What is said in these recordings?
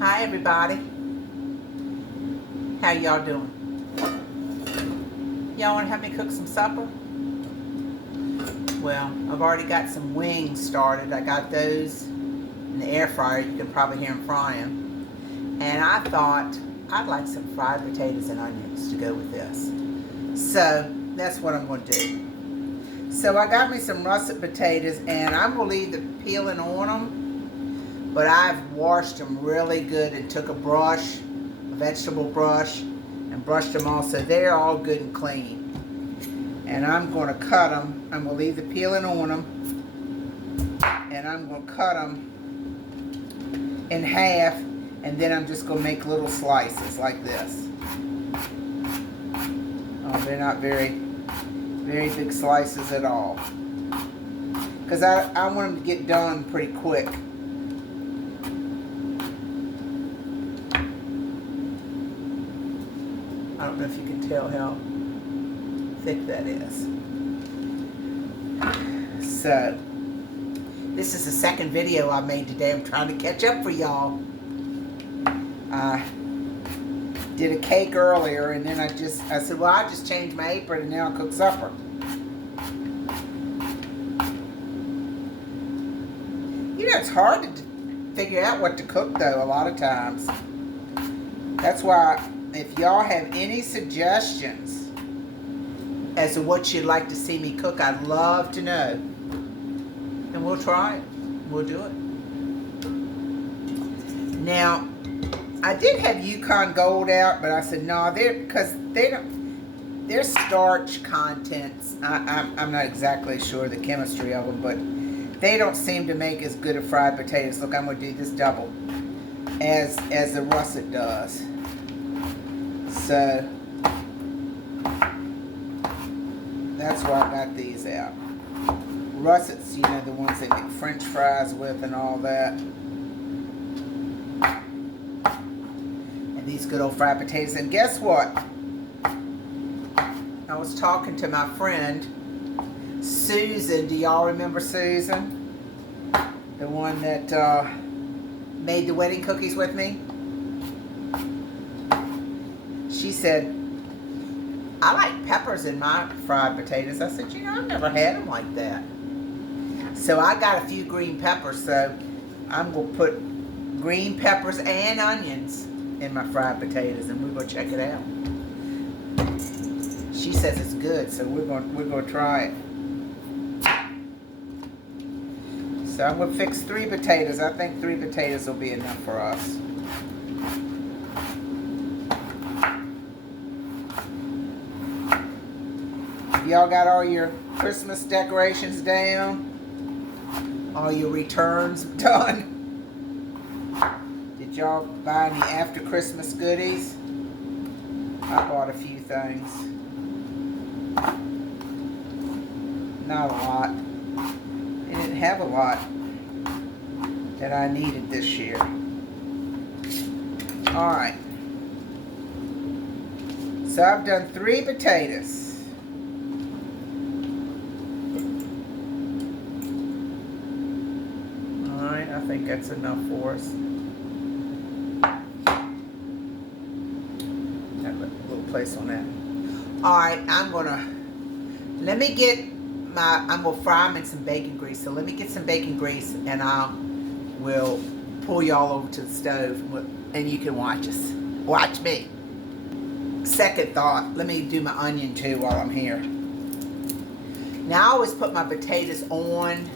Hi everybody. How y'all doing? Y'all want to help me cook some supper? Well, I've already got some wings started. I got those in the air fryer. You can probably hear them frying. And I thought I'd like some fried potatoes and onions to go with this. So that's what I'm going to do. So I got me some russet potatoes and I'm going to leave the peeling on them. But I've washed them really good and took a brush, a vegetable brush, and brushed them all so they're all good and clean. And I'm going to cut them. I'm going to leave the peeling on them. And I'm going to cut them in half. And then I'm just going to make little slices like this. Oh, they're not very big slices at all. Because I want them to get done pretty quick. I don't know if you can tell how thick that is. So, this is the second video I made today. I'm trying to catch up for y'all. I did a cake earlier and then I said, well, I just changed my apron and now I'll cook supper. You know, it's hard to figure out what to cook though a lot of times. That's why if y'all have any suggestions as to what you'd like to see me cook, I'd love to know. And we'll try it. We'll do it. Now, I did have Yukon Gold out, but I said no, because their starch contents, I'm not exactly sure the chemistry of them, but they don't seem to make as good a fried potatoes. Look, I'm going to do this double as the russet does. So that's why I got these out. Russets, you know, the ones they make French fries with and all that. And these good old fried potatoes. And guess what? I was talking to my friend Susan. Do y'all remember Susan? The one that made the wedding cookies with me? She said, I like peppers in my fried potatoes. I said, you know, I've never had them like that. So I got a few green peppers, so I'm going to put green peppers and onions in my fried potatoes, and we're going to check it out. She says it's good, so we're going to try it. So I'm going to fix 3 potatoes. I think 3 potatoes will be enough for us. Y'all got all your Christmas decorations down? All your returns done? Did y'all buy any after Christmas goodies? I bought a few things. Not a lot. I didn't have a lot that I needed this year. Alright. So I've done 3 potatoes. I think that's enough for us. That little place on that. Alright, I'm gonna fry them in some bacon grease. So let me get some bacon grease and I will pull y'all over to the stove and you can watch us. Watch me. Second thought, let me do my onion too while I'm here. Now I always put my potatoes on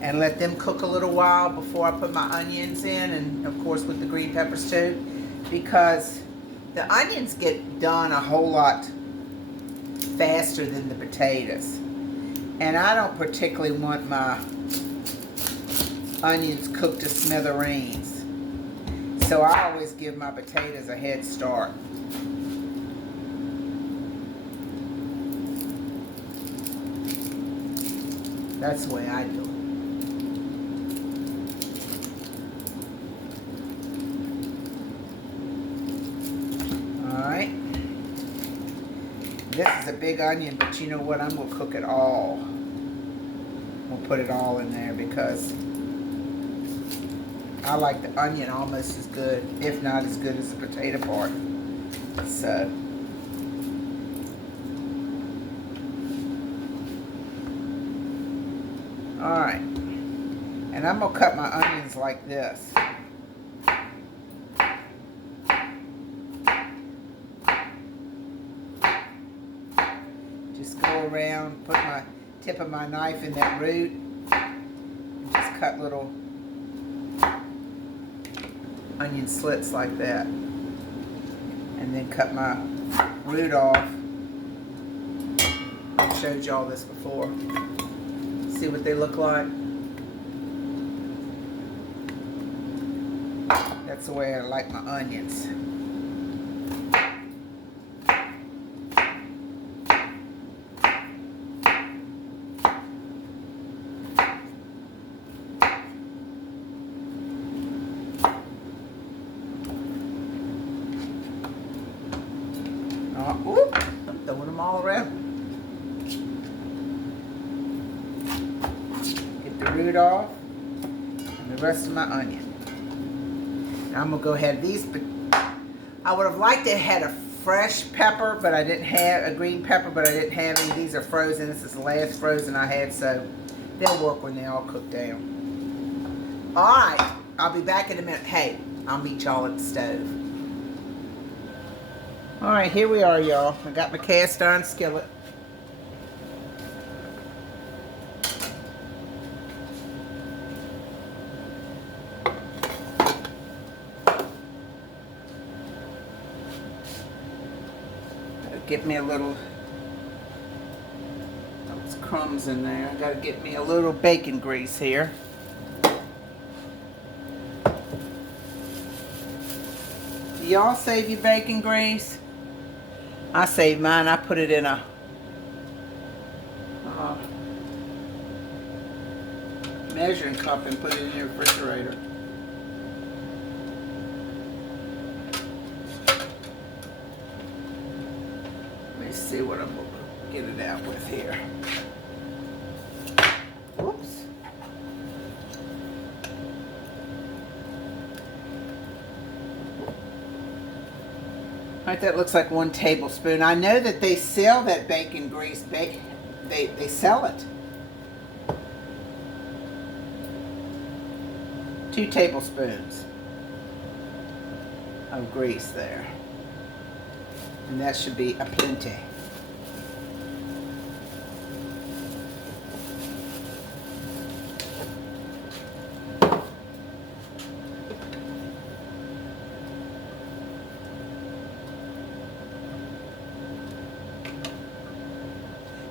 and let them cook a little while before I put my onions in, and of course with the green peppers too, because the onions get done a whole lot faster than the potatoes. And I don't particularly want my onions cooked to smithereens. So I always give my potatoes a head start. That's the way I do it. Alright. This is a big onion, but you know what? I'm going to cook it all. We'll put it all in there because I like the onion almost as good, if not as good as the potato part. So, alright. And I'm going to cut my onions like this. Just go around, put my tip of my knife in that root, and just cut little onion slits like that. And then cut my root off. I've showed you all this before. See what they look like? That's the way I like my onions. Oop, I'm throwing them all around. Get the root off and the rest of my onion. Now I'm gonna go ahead these. I would have liked to have had a fresh pepper, but I didn't have a green pepper, but I didn't have any. These are frozen. This is the last frozen I had, so they'll work when they all cook down. All right, I'll be back in a minute. Hey, I'll meet y'all at the stove. All right, here we are, y'all. I got my cast iron skillet. Get me a little, those crumbs in there. I gotta get me a little bacon grease here. Do y'all save your bacon grease? I save mine. I put it in a measuring cup and put it in the refrigerator. See what I'm going to get it out with here. Whoops. All right, that looks like 1 tablespoon. I know that they sell that bacon grease. They sell it. 2 tablespoons of grease there. And that should be a plenty.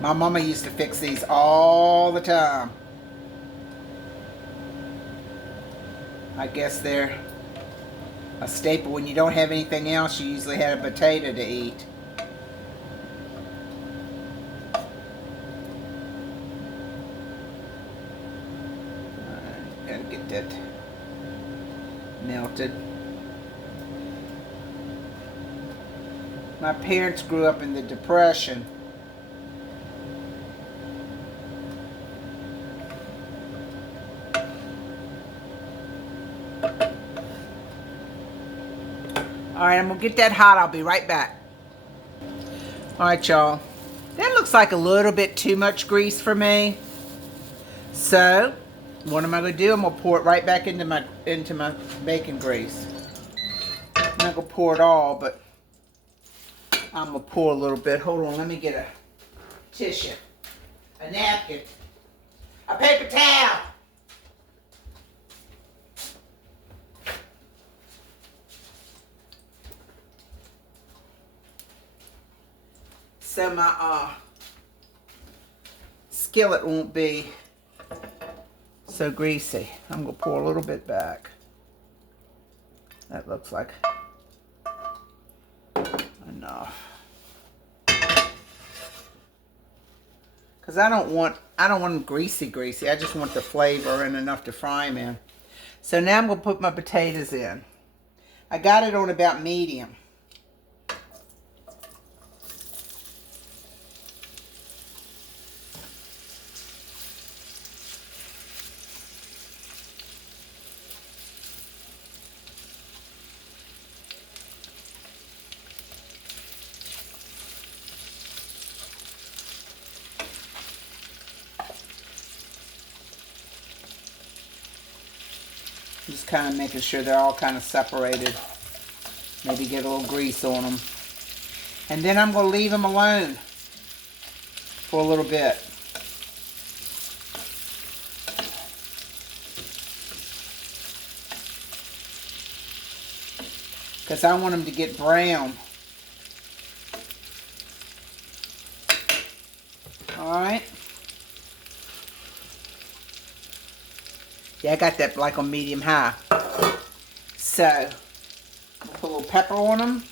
My mama used to fix these all the time. I guess they're a staple. When you don't have anything else, you usually had a potato to eat. Gotta get that melted. My parents grew up in the Depression. Alright, I'm going to get that hot. I'll be right back. Alright, y'all. That looks like a little bit too much grease for me. So, what am I going to do? I'm going to pour it right back into my bacon grease. I'm not going to pour it all, but I'm going to pour a little bit. Hold on, let me get a tissue, a napkin, a paper towel. So my skillet won't be so greasy. I'm going to pour a little bit back. That looks like enough. Because I don't want them greasy. I just want the flavor and enough to fry them in. So now I'm going to put my potatoes in. I got it on about medium. just kind of making sure they're all kind of separated. Maybe get a little grease on them. And then I'm going to leave them alone for a little bit. Because I want them to get brown. Alright. Yeah, I got that like on medium high. So, put a little pepper on them.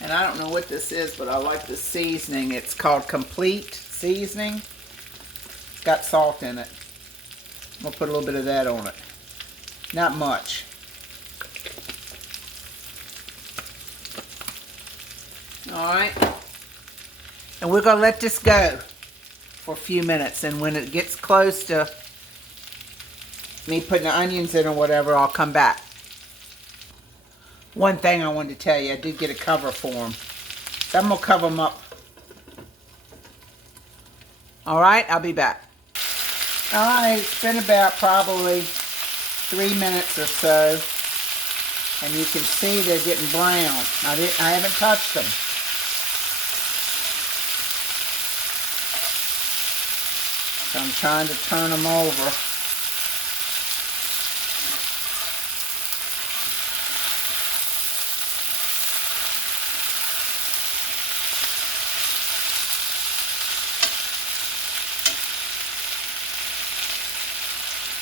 And I don't know what this is, but I like the seasoning. It's called Complete Seasoning. It's got salt in it. I'm going to put a little bit of that on it. Not much. Alright. And we're going to let this go for a few minutes. And when it gets close to me putting the onions in or whatever, I'll come back. One thing I wanted to tell you, I did get a cover for them. So I'm going to cover them up. Alright, I'll be back. Alright, it's been about probably 3 minutes or so. And you can see they're getting brown. I haven't touched them. So I'm trying to turn them over.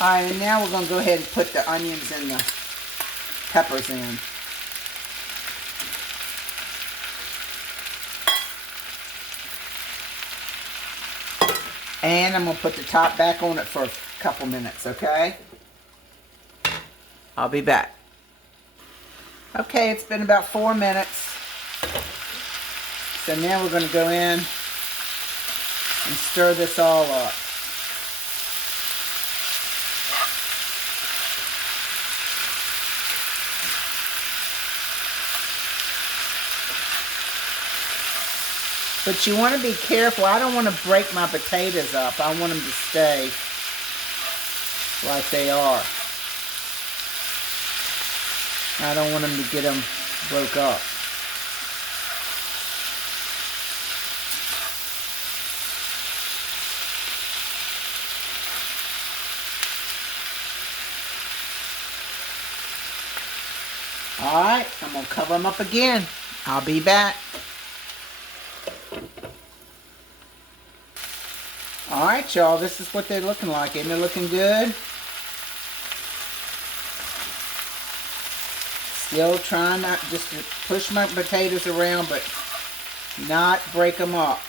Alright, and now we're going to go ahead and put the onions and the peppers in. And I'm going to put the top back on it for a couple minutes, okay? I'll be back. Okay, it's been about 4 minutes. So now we're going to go in and stir this all up. But you want to be careful. I don't want to break my potatoes up. I want them to stay like they are. I don't want them to get them broke up. Alright, I'm going to cover them up again. I'll be back. Alright, y'all, this is what they're looking like. Ain't they looking good? Still trying not just to push my potatoes around, but not break them up.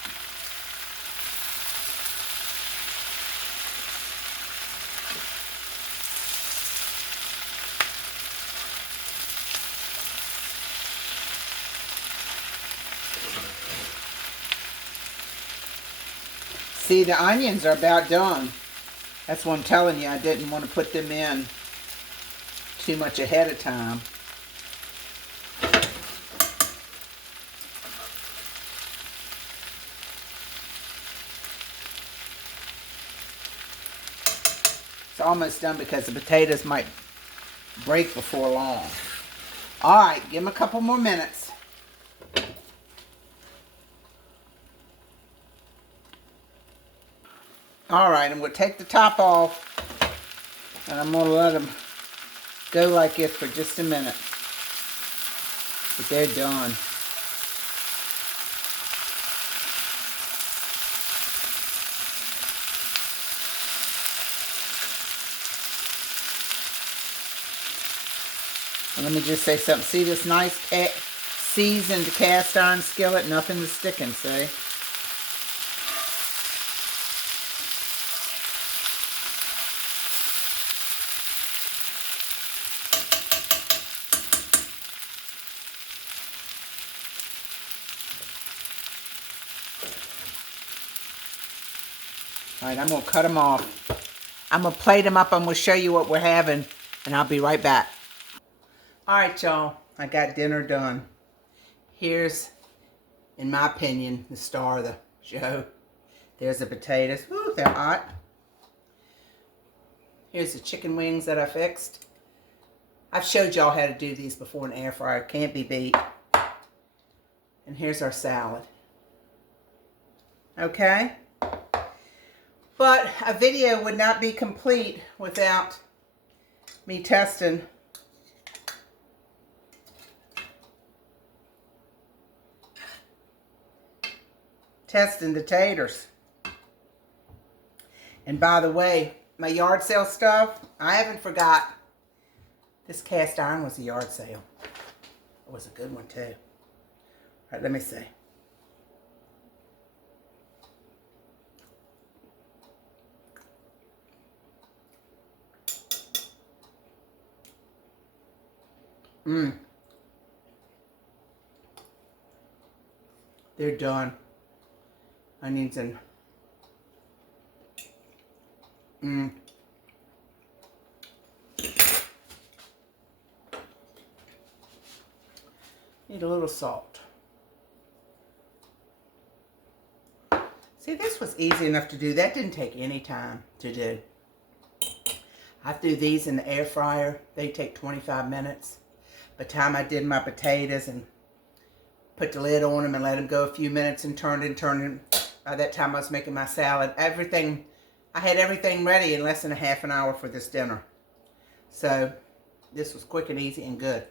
See, the onions are about done. That's what I'm telling you. I didn't want to put them in too much ahead of time. It's almost done because the potatoes might break before long. Alright, give them a couple more minutes. Alright, I'm going to take the top off, and I'm going to let them go like this for just a minute. But they're done. And let me just say something. See this nice seasoned cast iron skillet? Nothing is sticking, see? Alright, I'm going to cut them off. I'm going to plate them up. I'm going to show you what we're having, and I'll be right back. All right, y'all. I got dinner done. Here's, in my opinion, the star of the show. There's the potatoes. Woo, they're hot. Here's the chicken wings that I fixed. I've showed y'all how to do these before in the air fryer. Can't be beat. And here's our salad. Okay? But a video would not be complete without me testing the taters. And by the way, my yard sale stuff, I haven't forgot. This cast iron was a yard sale. It was a good one too. All right, let me see. They're done. Onions and need a little salt. See, this was easy enough to do. That didn't take any time to do. I threw these in the air fryer. They take 25 minutes. By the time I did my potatoes and put the lid on them and let them go a few minutes and turned and by that time I was making my salad. Everything, I had everything ready in less than a half an hour for this dinner. So this was quick and easy and good.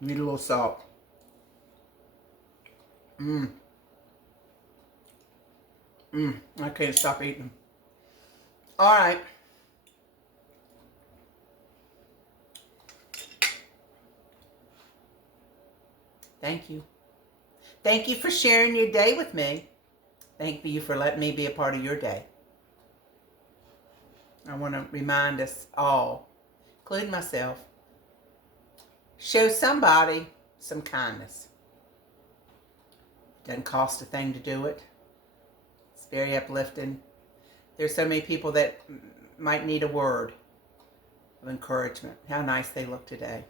Need a little salt. I can't stop eating them. All right. Thank you. Thank you for sharing your day with me. Thank you for letting me be a part of your day. I want to remind us all, including myself, show somebody some kindness. It doesn't cost a thing to do it. It's very uplifting. There's so many people that might need a word of encouragement. How nice they look today.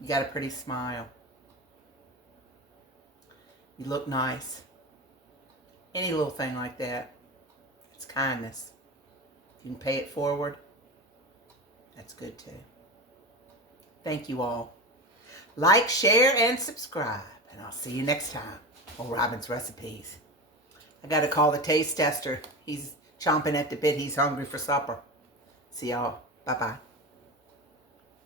You got a pretty smile. You look nice. Any little thing like that. It's kindness. If you can pay it forward, that's good too. Thank you all. Like, share, and subscribe. And I'll see you next time on Robin's Recipes. I got to call the taste tester. He's chomping at the bit. He's hungry for supper. See y'all. Bye-bye.